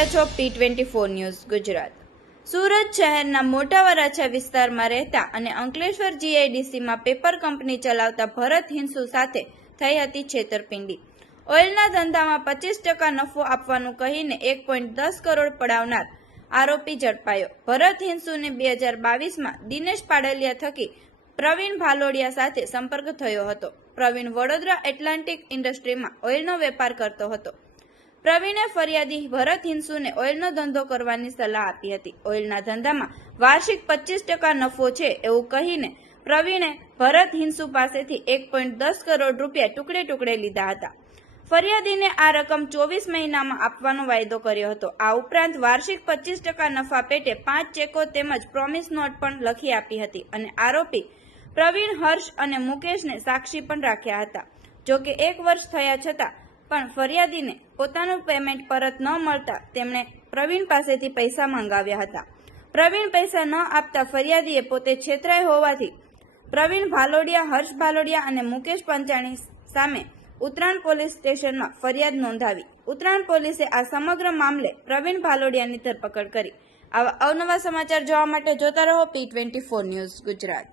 રહ્યા છો P24 news Gujarat. Surat શહેરના મોટા વરાછા વિસ્તારમાં રહેતા અને અંકલેશ્વર GIDCમાં પેપર કંપની ચલાવતા ભરત હિંસુ સાથે થઈ હતી છેતરપિંડી। ઓઇલના ધંધામાં 25% નફો આપવાનું કહીને 1.10 કરોડ પડાવનાર આરોપી ઝડપાયો। ભરત હિંસુને 2022માં દિનેશ પાડલિયા થકી પ્રવીણ ભાલોડિયા સાથે સંપર્ક થયો હતો। પ્રવીણ વડોદરા એટલાન્ટિક ઇન્ડસ્ટ્રીમાં ઓઇલનો વેપાર કરતો હતો। પ્રવીણે ફરિયાદી ભરત હિંસુને ઓઇલનો ધંધો કરવાની સલાહ આપી હતી। ઓઇલના ધંધામાં વાર્ષિક 25% નફો છે એવું કહીને પ્રવીણે ભરત હિંસુ પાસેથી 1.10 કરોડ રૂપિયા ટુકડે ટુકડે લીધા હતા। ફરિયાદીને આ રકમ 24 મહિનામાં આપવાનો વાયદો કર્યો હતો। આ ઉપરાંત વાર્ષિક 25% નફા પેટે 5 ચેકો તેમજ પ્રોમિસ નોટ પણ લખી આપી હતી અને આરોપી પ્રવીણ, હર્ષ અને મુકેશને સાક્ષી પણ રાખ્યા હતા। જોકે 1 વર્ષ થયા છતાં પણ ફરિયાદીને પોતાનું પેમેન્ટ પરત ન મળતા તેમણે પ્રવીણ પાસેથી પૈસા માંગાવ્યા હતા। પ્રવીણ પૈસા ન આપતા ફરિયાદીએ પોતે છેતરાય હોવાથી પ્રવીણ ભાલોડિયા, હર્ષ ભાલોડિયા અને મુકેશ પંચાણી સામે ઉત્તરાયણ પોલીસ સ્ટેશનમાં ફરિયાદ નોંધાવી। ઉત્તરાયણ પોલીસે આ સમગ્ર મામલે પ્રવીણ ભાલોડિયાની ધરપકડ કરી। આવા અવનવા સમાચાર જોવા માટે જોતા રહો P24 ન્યૂઝ ગુજરાત।